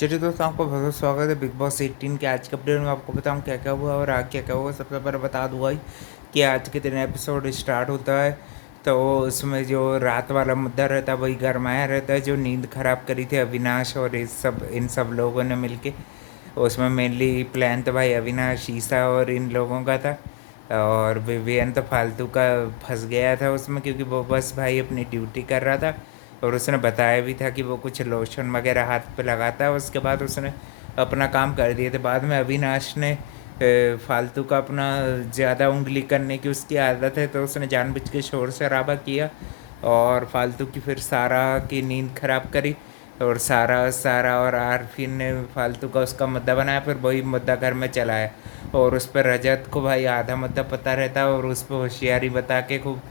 चलिए दोस्तों, आपका बहुत बहुत स्वागत है बिग बॉस 18 के आज के अपडेट में। आपको बताऊं क्या क्या हुआ और आगे क्या क्या हुआ। सबसे पहले बता दूँ भाई कि आज के दिन एपिसोड स्टार्ट होता है तो उसमें जो रात वाला मुद्दा रहता है वही गरमाया रहता है। जो नींद खराब करी थी अविनाश और इन सब लोगों ने मिलके, उसमें मेनली प्लान तो भाई अविनाश, ईसा और इन लोगों का था। और विवियन तो फालतू का फंस गया था उसमें, क्योंकि वो बस भाई अपनी ड्यूटी कर रहा था। और उसने बताया भी था कि वो कुछ लोशन वगैरह हाथ पे लगाता है। उसके बाद उसने अपना काम कर दिए थे। बाद में अविनाश ने फालतू का अपना ज़्यादा उंगली करने की उसकी आदत है, तो उसने जानबूझ के शोर शराबा किया और फालतू की फिर सारा की नींद खराब करी। और सारा सारा और आरफीन ने फालतू का उसका मुद्दा बनाया, फिर वही मुद्दा घर में चलाया। और उस पर रजत को भाई आधा मुद्दा पता रहता है और उस पर होशियारी बता के खूब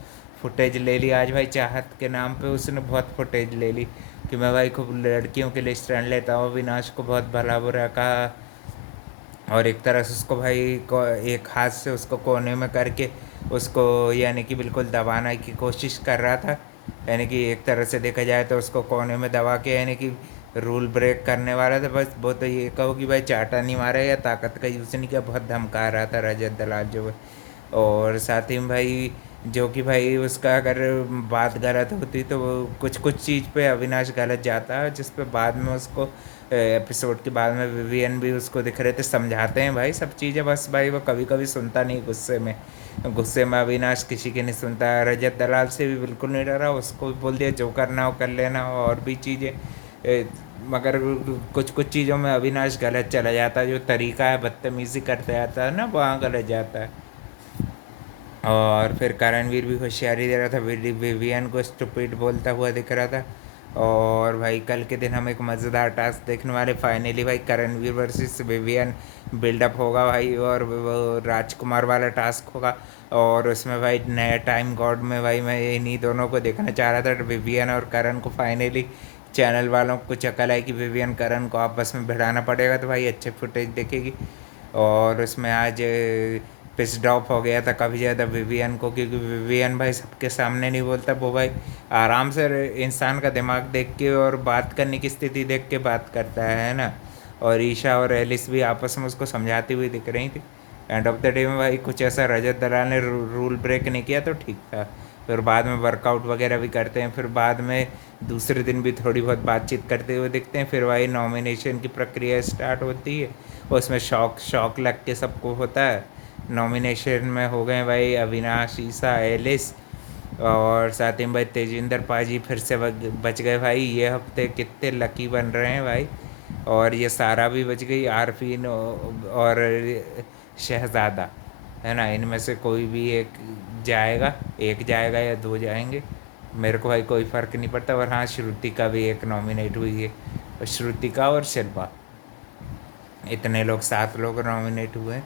फुटेज ले ली। आज भाई चाहत के नाम पे उसने बहुत फुटेज ले ली कि मैं भाई खूब लड़कियों के लिए स्टैंड लेता हूँ। अविनाश को बहुत भला बुरा कहा और एक तरह से उसको भाई को एक हाथ से उसको कोने में करके उसको यानी कि बिल्कुल दबाने की कोशिश कर रहा था। यानी कि एक तरह से देखा जाए तो उसको कोने में दबा के यानी कि रूल ब्रेक करने वाला था। बस वो तो ये कहो कि भाई चाटा नहीं मारा या ताकत का यूज़ नहीं किया, बहुत धमका रहा था रजत दलाल जो है। और साथ ही में भाई जो कि भाई उसका अगर बात गलत होती तो वो कुछ कुछ चीज़ पे अविनाश गलत जाता है, जिस पे बाद में उसको एपिसोड के बाद में विवियन भी उसको दिख रहे थे, समझाते हैं भाई सब चीज़ें। बस भाई वो कभी कभी सुनता नहीं, गुस्से में अविनाश किसी की नहीं सुनता। रजत दलाल से भी बिल्कुल नहीं डरा, उसको भी बोल दिया जो करना हो कर लेना और भी चीज़ें। मगर कुछ कुछ चीज़ों में अविनाश गलत चला जाता है, जो तरीका है बदतमीज़ी करते जाता है ना, वहाँ गलत जाता है। और फिर करणवीर भी होशियारी दे रहा था, विवियन को स्टूपिड बोलता हुआ दिख रहा था। और भाई कल के दिन हम एक मज़ेदार टास्क देखने वाले फाइनली भाई, करणवीर वर्सेस विवियन बिल्डअप होगा भाई। और वो राजकुमार वाला टास्क होगा। और उसमें भाई नया टाइम गॉड में भाई मैं इन्हीं दोनों को देखना चाह रहा था, विवियन और करण को। फाइनली चैनल वालों को चकल आई कि विवियन करण को आपस में भिड़ाना पड़ेगा, तो भाई अच्छे फुटेज देखेगी। और उसमें आज पिस्ड ऑफ हो गया था काफ़ी ज़्यादा विवियन को, क्योंकि विवियन भाई सबके सामने नहीं बोलता। वो भाई आराम से इंसान का दिमाग देख के और बात करने की स्थिति देख के बात करता है ना। और ईशा और एलिस भी आपस में उसको समझाती हुई दिख रही थी। एंड ऑफ द डे में भाई कुछ ऐसा रजत दलाल ने रूल ब्रेक नहीं किया तो ठीक था। फिर बाद में वर्कआउट वगैरह भी करते हैं, फिर बाद में दूसरे दिन भी थोड़ी बहुत बातचीत करते हुए दिखते हैं। फिर भाई नॉमिनेशन की प्रक्रिया स्टार्ट होती है, उसमें शौक शौक लग के सबको होता है। नॉमिनेशन में हो गए भाई अविनाश, ईसा, एलिस और साथ ही में भाई तेजिंदर पाजी फिर से बच गए भाई। ये हफ्ते कितने लकी बन रहे हैं भाई। और ये सारा भी बच गई, आरफीन और शहज़ादा, है ना। इनमें से कोई भी एक जाएगा, एक जाएगा या दो जाएंगे, मेरे को भाई कोई फ़र्क नहीं पड़ता। और हाँ, श्रुतिका भी एक नॉमिनेट हुई है, और श्रुतिका और शिल्पा, इतने लोग 7 लोग नॉमिनेट हुए हैं,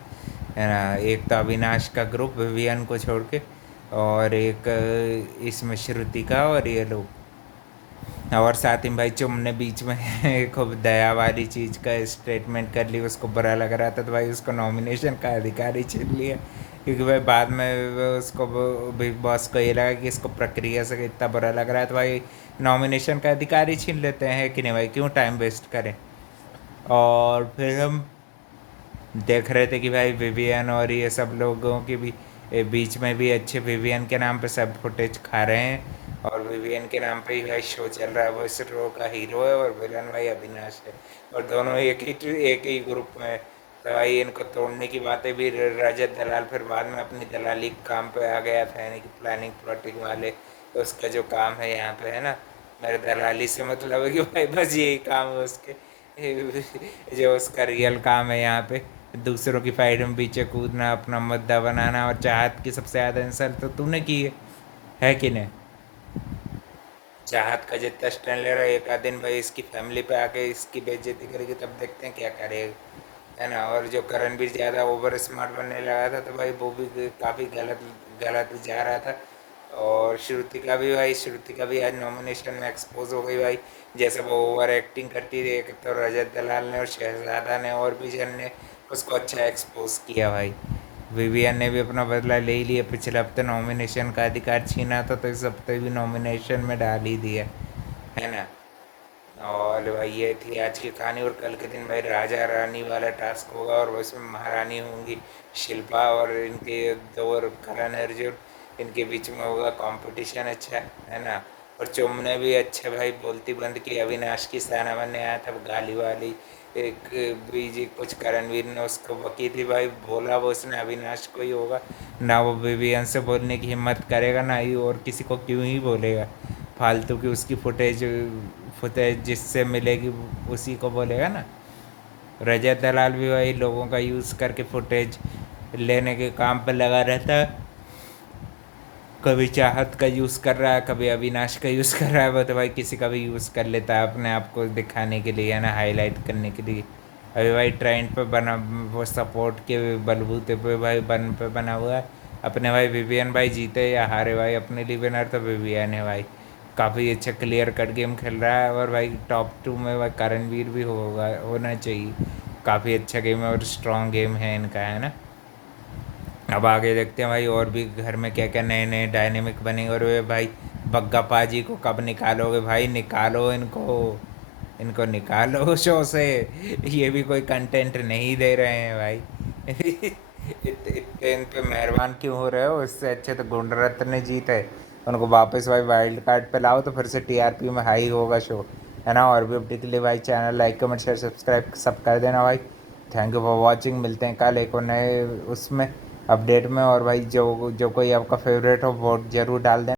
है ना। एक तो अविनाश का ग्रुप विवियन को छोड़ के, और एक इसमें श्रुतिका और ये लोग। और साथ ही भाई चुम ने बीच में खूब दया वाली चीज़ का स्टेटमेंट कर ली, उसको बुरा लग रहा था तो भाई उसको नॉमिनेशन का अधिकार ही छीन लिया। क्योंकि भाई बाद में उसको बिग बॉस को ये लगा कि इसको प्रक्रिया से इतना बुरा लग रहा है, तो भाई नॉमिनेशन का अधिकार ही छीन लेते हैं कि नहीं भाई, क्यों टाइम वेस्ट करें। और फिर हम देख रहे थे कि भाई विवियन और ये सब लोगों के भी बीच में भी अच्छे, विवियन के नाम पे सब फुटेज खा रहे हैं। और विवियन के नाम पे ही भाई शो चल रहा है, वो इस शो का हीरो है और विलन भाई अविनाश है। और दोनों एक ही ग्रुप में है। तो भाई इनको तोड़ने की बातें भी रजत दलाल फिर बाद में अपनी दलाली काम पे आ गया था, यानी कि प्लानिंग प्लॉटिंग वाले। तो उसका जो काम है यहाँ पे, है ना, मेरे दलाली से मतलब है कि भाई बस यही काम है उसके, जो उसका रियल काम है यहाँ पे, दूसरों की फाइट में पीछे कूदना, अपना मुद्दा बनाना। और चाहत की सबसे ज़्यादा इंसल्ट तो तूने की है कि नहीं। चाहत का जितना स्टैंड ले रहा है, एक आध दिन भाई इसकी फैमिली पे आके इसकी बेइज्जती करेगी, तब देखते हैं क्या करेगा, है ना। और जो करण भी ज़्यादा ओवर स्मार्ट बनने लगा था, तो भाई वो भी काफ़ी गलत गलत जा रहा था। और श्रुतिका भी आज नॉमिनेशन में एक्सपोज हो गई भाई। जैसे वो ओवर एक्टिंग करती थी, एक तो रजत दलाल ने और शहजादा ने और भी जन ने उसको अच्छा एक्सपोज किया भाई। विवियन ने भी अपना बदला ले ही लिया, पिछले हफ्ते नॉमिनेशन का अधिकार छीना था तो इस हफ्ते भी नॉमिनेशन में डाल ही दिया, है ना। और भाई ये थी आज की कहानी। और कल के दिन भाई राजा रानी वाला टास्क होगा और उसमें महारानी होंगी शिल्पा और इनके दो और करण अर्जुन, इनके बीच में होगा कंपटीशन। अच्छा है ना। और चुमने भी अच्छे भाई बोलती बंद की अविनाश की सेना बनने आया था गाली वाली एक बीजी कुछ करणवीर ने उसको बकी थी भाई, बोला वो उसने अविनाश को ही होगा ना, वो विवियन से बोलने की हिम्मत करेगा ना ही और किसी को क्यों ही बोलेगा, फालतू की उसकी फुटेज फुटेज जिससे मिलेगी उसी को बोलेगा ना। रजत दलाल भी वही लोगों का यूज़ करके फुटेज लेने के काम पे लगा रहता है, कभी चाहत का यूज़ कर रहा है, कभी अविनाश का यूज़ कर रहा है, वो तो भाई किसी का भी यूज़ कर लेता है अपने आप को दिखाने के लिए, है ना, हाईलाइट करने के लिए। अभी भाई ट्रेंड पे बना, वो सपोर्ट के बलबूते पे भाई पे बना हुआ है। अपने भाई विवियन भाई जीते या हारे भाई अपने लिए विनर तो विवियन है भाई, काफ़ी अच्छा क्लियर कट गेम खेल रहा है। और भाई टॉप 2 में भाई करणवीर भी होगा, होना चाहिए, काफ़ी अच्छा गेम है और स्ट्रॉन्ग गेम है इनका, है ना। अब आगे देखते हैं भाई और भी घर में क्या क्या नए नए डायनेमिक बनेंगे। और वे भाई बग्गा पाजी को कब निकालोगे भाई, निकालो इनको, इनको निकालो शो से, ये भी कोई कंटेंट नहीं दे रहे हैं भाई। इतने इन पे मेहरबान क्यों हो रहे हो, इससे अच्छे तो गुणरत्न जीत है, उनको वापस भाई वाइल्ड कार्ड पे लाओ तो फिर से टीआरपी में हाई होगा शो, है ना। और भी अपडेट के लिए भाई channel like comment share subscribe सब कर देना भाई। थैंक यू फॉर वॉचिंग, मिलते हैं कल एक और नए उसमें अपडेट में। और भाई जो जो कोई आपका फेवरेट हो वोट जरूर डाल दें।